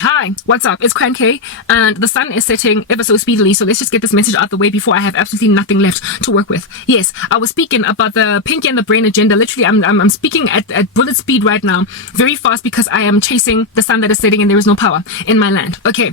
Hi, what's up? It's Cran K, and the sun is setting ever so speedily, so let's just get this message out the way before I have absolutely nothing left to work with. Yes, I was speaking about the Pinky and the Brain agenda. Literally, I'm speaking at bullet speed right now, very fast, because I am chasing the sun that is setting and there is no power in my land. Okay.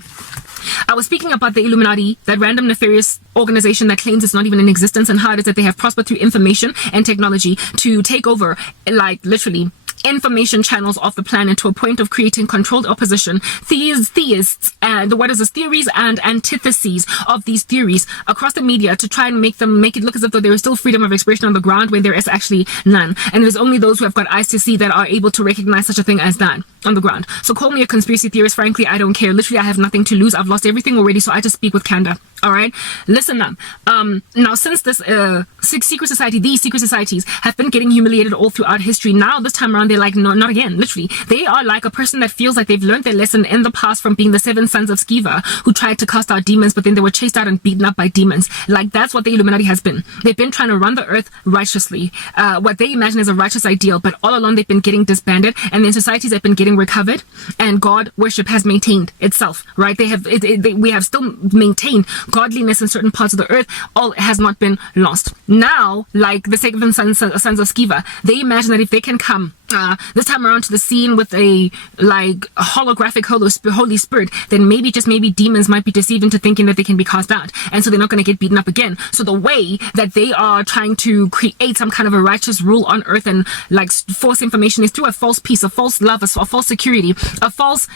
I was speaking about the Illuminati, that random nefarious organization that claims it's not even in existence, and how it is that they have prospered through information and technology to take over, like, literally information channels of the planet to a point of creating controlled opposition, theists, and theories and antitheses of these theories across the media to try and make it look as if though there is still freedom of expression on the ground when there is actually none. And it is only those who have got eyes to see that are able to recognize such a thing as that on the ground. So call me a conspiracy theorist. Frankly, I don't care. Literally, I have nothing to lose. I've lost everything already, so I just speak with candor. All right, listen up. Now, since this secret society, these secret societies have been getting humiliated all throughout history. Now, this time around, they're like, no, not again. Literally, they are like a person that feels like they've learned their lesson in the past from being the 7 sons of Sceva who tried to cast out demons, but then they were chased out and beaten up by demons. Like, that's what the Illuminati has been. They've been trying to run the earth righteously, what they imagine is a righteous ideal, but all along they've been getting disbanded, and then societies have been getting recovered, and God worship has maintained itself. Right? We have still maintained godliness in certain parts of the earth. All has not been lost. Now, like the 7 sons of Sceva, they imagine that if they can come this time around to the scene with a holographic Holy Spirit, then maybe, just maybe, demons might be deceived into thinking that they can be cast out, and so they're not going to get beaten up again. So the way that they are trying to create some kind of a righteous rule on earth and like force information is through a false peace, a false love, a false security,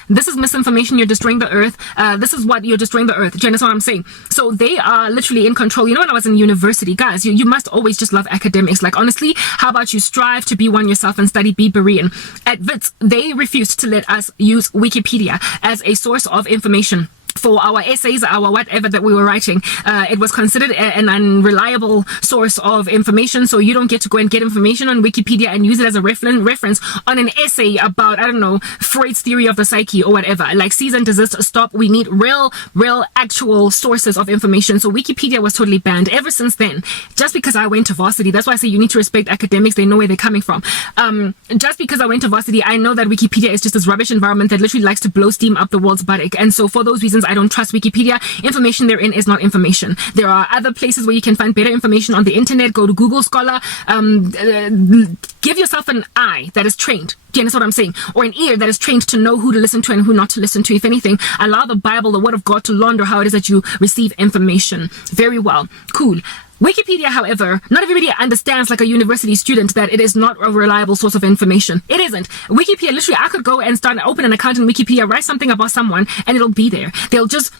this is misinformation, you're destroying the earth, this is what you're destroying the earth. Do you understand what I'm saying? So they are literally in control. You know, when I was in university, guys, you must always just love academics. Like, honestly, how about you strive to be one yourself and study, be Berean. At WITS, they refused to let us use Wikipedia as a source of information for our essays, our whatever that we were writing. It was considered an unreliable source of information, so you don't get to go and get information on Wikipedia and use it as a reference on an essay about, I don't know, Freud's theory of the psyche or whatever. Like, cease and desist, stop. We need real, actual sources of information. So Wikipedia was totally banned ever since then. Just because I went to varsity, that's why I say you need to respect academics. They know where they're coming from. Just because I went to varsity, I know that Wikipedia is just this rubbish environment that literally likes to blow steam up the world's buttock. And so for those reasons, I don't trust Wikipedia. Information therein is not information. There are other places where you can find better information on the internet. Go to Google Scholar. Give yourself an eye that is trained. Do you understand what I'm saying? Or an ear that is trained to know who to listen to and who not to listen to. If anything, allow the Bible, the Word of God, to launder how it is that you receive information. Very well. Cool. Wikipedia, however, not everybody understands, like a university student, that it is not a reliable source of information. It isn't. Wikipedia, literally, I could go and open an account in Wikipedia, write something about someone, and it'll be there. They'll just,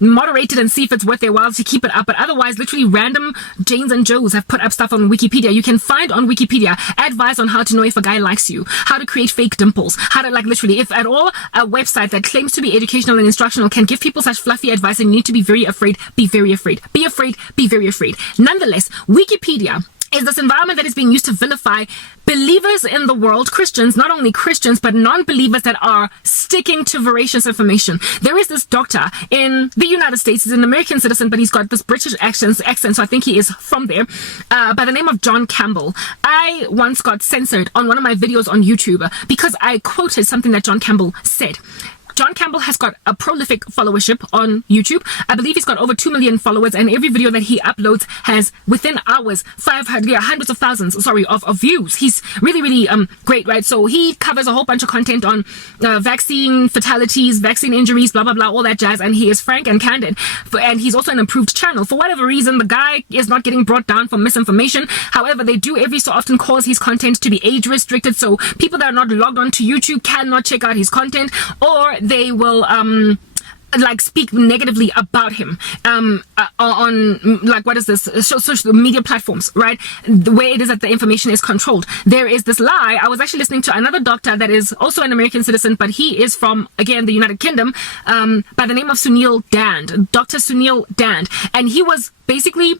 moderate it and see if it's worth their while to keep it up. But otherwise, literally, random Janes and Joes have put up stuff on Wikipedia. You can find on Wikipedia advice on how to know if a guy likes you, how to create fake dimples, how to, literally, if at all, a website that claims to be educational and instructional can give people such fluffy advice, and you need to be very afraid, be very afraid, be afraid, be very afraid. Nonetheless, Wikipedia is this environment that is being used to vilify believers in the world, Christians, not only Christians, but non-believers that are sticking to veracious information. There is this doctor in the United States. He's an American citizen, but he's got this British accent, so I think he is from there, by the name of John Campbell. I once got censored on one of my videos on YouTube because I quoted something that John Campbell said. John Campbell has got a prolific followership on YouTube. I believe he's got over 2 million followers, and every video that he uploads has, within hours, hundreds of thousands, of views. He's really great, right? So he covers a whole bunch of content on vaccine fatalities, vaccine injuries, blah, blah, blah, all that jazz, and he is frank and candid. And he's also an approved channel. For whatever reason, the guy is not getting brought down for misinformation. However, they do every so often cause his content to be age restricted, so people that are not logged on to YouTube cannot check out his content, or they will speak negatively about him on social media platforms, right? The way it is that the information is controlled. There is this lie. I was actually listening to another doctor that is also an American citizen, but he is from, again, the United Kingdom, by the name of Sunil Dand, Dr. Sunil Dand, and he was basically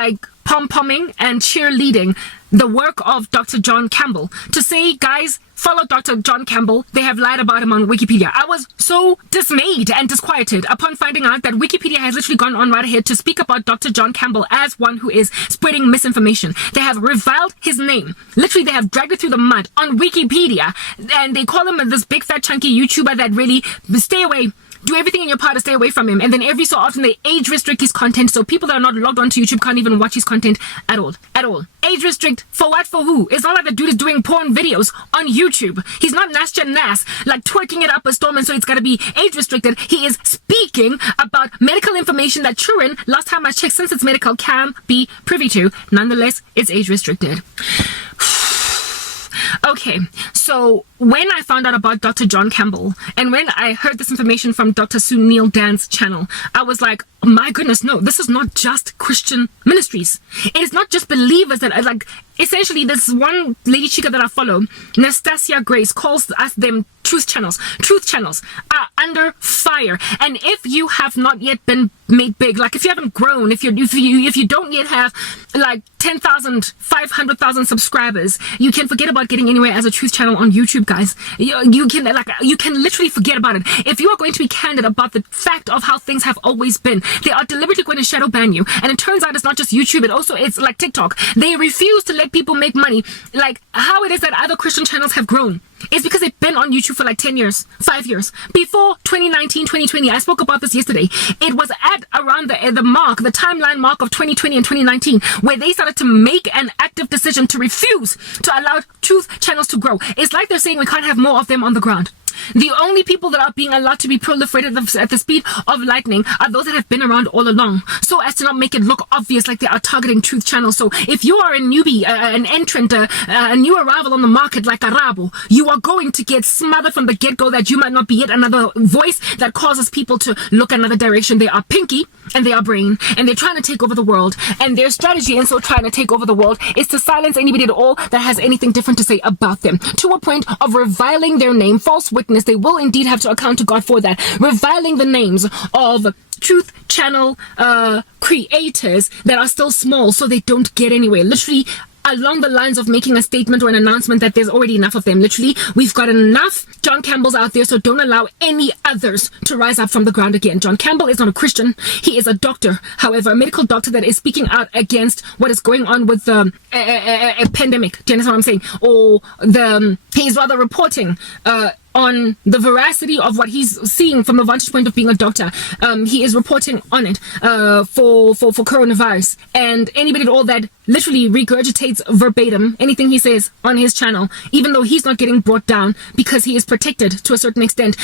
like pom-pomming and cheerleading the work of Dr. John Campbell, to say, guys, follow Dr. John Campbell. They have lied about him on Wikipedia. I was so dismayed and disquieted upon finding out that Wikipedia has literally gone on right ahead to speak about Dr. John Campbell as one who is spreading misinformation. They have reviled his name. Literally, they have dragged it through the mud on Wikipedia, and they call him this big fat chunky YouTuber that really, stay away. Do everything in your power to stay away from him. And then every so often they age restrict his content, so people that are not logged onto YouTube can't even watch his content at all. At all. Age restrict for what? For who? It's not like the dude is doing porn videos on YouTube. He's not Nastia Nas, like twerking it up a storm, and so it's gotta be age restricted. He is speaking about medical information that children, last time I checked, since it's medical, can be privy to. Nonetheless, it's age restricted. Okay, so when I found out about Dr. John Campbell, and when I heard this information from Dr. Sunil Dan's channel, I was like, my goodness, no, this is not just Christian ministries. It is not just believers that are like, essentially, this one lady chica that I follow, Nastasia Grace, calls us them truth channels. Truth channels are under fire. And if you have not yet been made big, like if you haven't grown, if you don't yet have like 10,000, 500,000 subscribers, you can forget about getting anywhere as a truth channel on YouTube, guys. You can literally forget about it. If you are going to be candid about the fact of how things have always been, they are deliberately going to shadow ban you. And it turns out it's not just YouTube, it's like TikTok. They refuse to let people make money. Like how it is that other Christian channels have grown. It's because they've been on YouTube for like 10 years, 5 years. Before 2019, 2020, I spoke about this yesterday. It was at around the timeline mark of 2020 and 2019, where they started to make an active decision to refuse to allow truth channels to grow. It's like they're saying we can't have more of them on the ground. The only people that are being allowed to be proliferated at the speed of lightning are those that have been around all along, so as to not make it look obvious like they are targeting truth channels. So if you are a newbie, an entrant, a new arrival on the market like Arabo, you are going to get smothered from the get-go that you might not be yet another voice that causes people to look another direction. They are pinky and they are brain, and they're trying to take over the world, and their strategy in so trying to take over the world is to silence anybody at all that has anything different to say about them, to a point of reviling their name, false witness. They will indeed have to account to God for that, reviling the names of truth channel creators that are still small, so they don't get anywhere. Literally along the lines of making a statement or an announcement that there's already enough of them. Literally, we've got enough John Campbells out there, so don't allow any others to rise up from the ground again. John Campbell is not a Christian. He is a doctor, however, a medical doctor that is speaking out against what is going on with the pandemic. Do you understand what I'm saying? Or he's rather reporting on the veracity of what he's seeing from the vantage point of being a doctor. He is reporting on it for coronavirus, and anybody at all that literally regurgitates verbatim anything he says on his channel, even though he's not getting brought down because he is protected to a certain extent,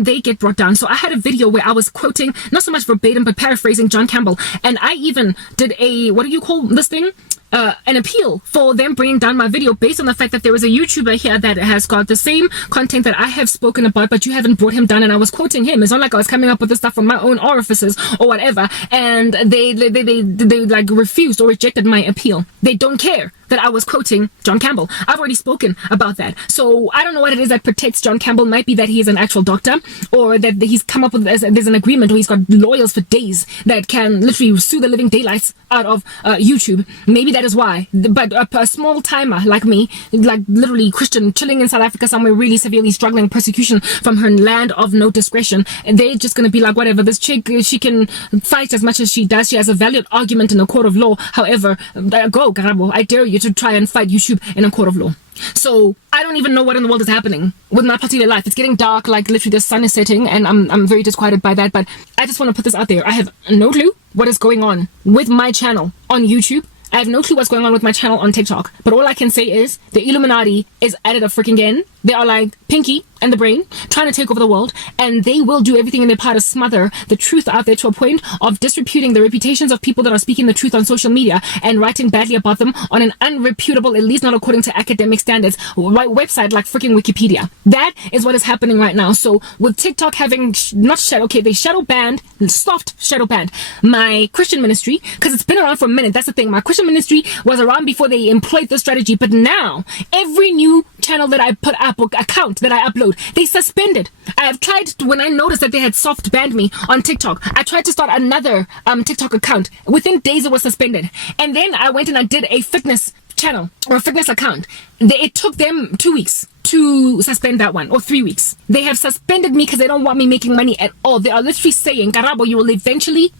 they get brought down. So I had a video where I was quoting, not so much verbatim, but paraphrasing John Campbell, and I even did a, what do you call this thing? An appeal for them bringing down my video based on the fact that there is a YouTuber here that has got the same content that I have spoken about, but you haven't brought him down, and I was quoting him. It's not like I was coming up with this stuff from my own orifices or whatever, and they like refused or rejected my appeal. They don't care that I was quoting John Campbell. I've already spoken about that. So I don't know what it is that protects John Campbell. Might be that he is an actual doctor, or that he's come up with, there's an agreement where he's got lawyers for days that can literally sue the living daylights out of YouTube. Maybe that is why. But a small timer like me, like literally Christian, chilling in South Africa somewhere, really severely struggling, persecution from her land of no discretion, and they're just going to be like, whatever, this chick, she can fight as much as she does. She has a valiant argument in a court of law. However, go, Garabo, I dare you to try and fight YouTube in a court of law. So I don't even know what in the world is happening with my particular life. It's getting dark, like literally the sun is setting, and I'm very disquieted by that. But I just want to put this out there. I have no clue what is going on with my channel on YouTube. I have no clue what's going on with my channel on TikTok. But all I can say is the Illuminati is at it a freaking end. They are like Pinky and the Brain trying to take over the world, and they will do everything in their power to smother the truth out there to a point of disreputing the reputations of people that are speaking the truth on social media and writing badly about them on an unreputable, at least not according to academic standards, website like freaking Wikipedia. That is what is happening right now. So with TikTok having they shadow banned, soft shadow banned my Christian ministry, because it's been around for a minute. That's the thing. My Christian ministry was around before they employed this strategy, but now every new channel that I put up account that I upload. They suspended. I have tried, when I noticed that they had soft banned me on TikTok, I tried to start another TikTok account. Within days it was suspended. And then I went and I did a fitness channel or a fitness account. It took them 2 weeks to suspend that one, or 3 weeks. They have suspended me because they don't want me making money at all. They are literally saying, Karabo, you will eventually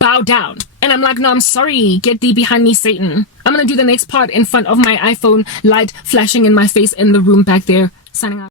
bow down. And I'm like, no, I'm sorry, get thee behind me, Satan. I'm gonna do the next part in front of my iPhone, light flashing in my face in the room back there. Signing out.